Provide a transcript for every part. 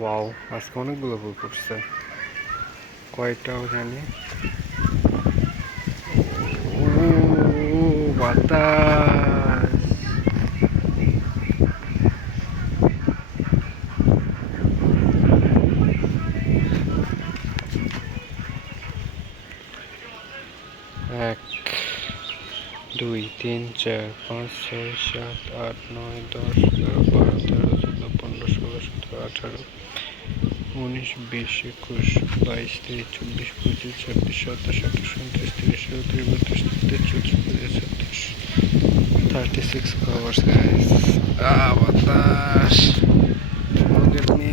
Wow, আজকে অনেকগুলো ফুল ফুটছে। কয়টাও জানি। ও বাতাস! এক, দুই, তিন, চার, পাঁচ, ছয়, সাত, আট, নয়, 10, 11, 12, 13, 14, 15, 16, 17, 18, 19, 20, 21, 22, 23, 24, 25, 26, 27, 28, 29, 30, 31, 32, 33, 34, 35, 36, 36 flowers, guys. Batas! Look at me.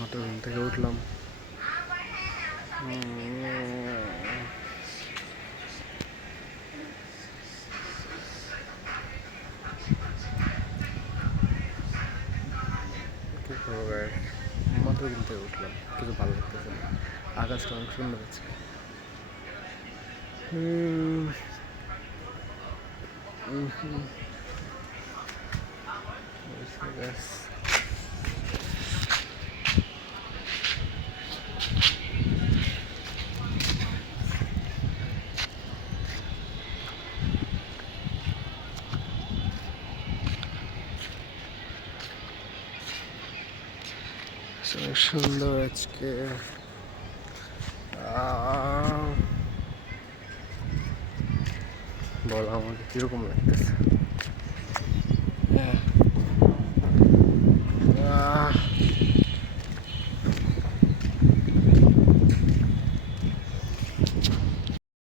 মাত্র ঘুম থেকে উঠলাম। কি করবো গাইস, মাত্র ঘুম থেকে উঠলাম, কিছু ভালো লাগতেছে না। আকাশটা অনেক সুন্দর আছে। অনেক সুন্দর আজকে। বলো আমাকে কিরকম লাগতেছে?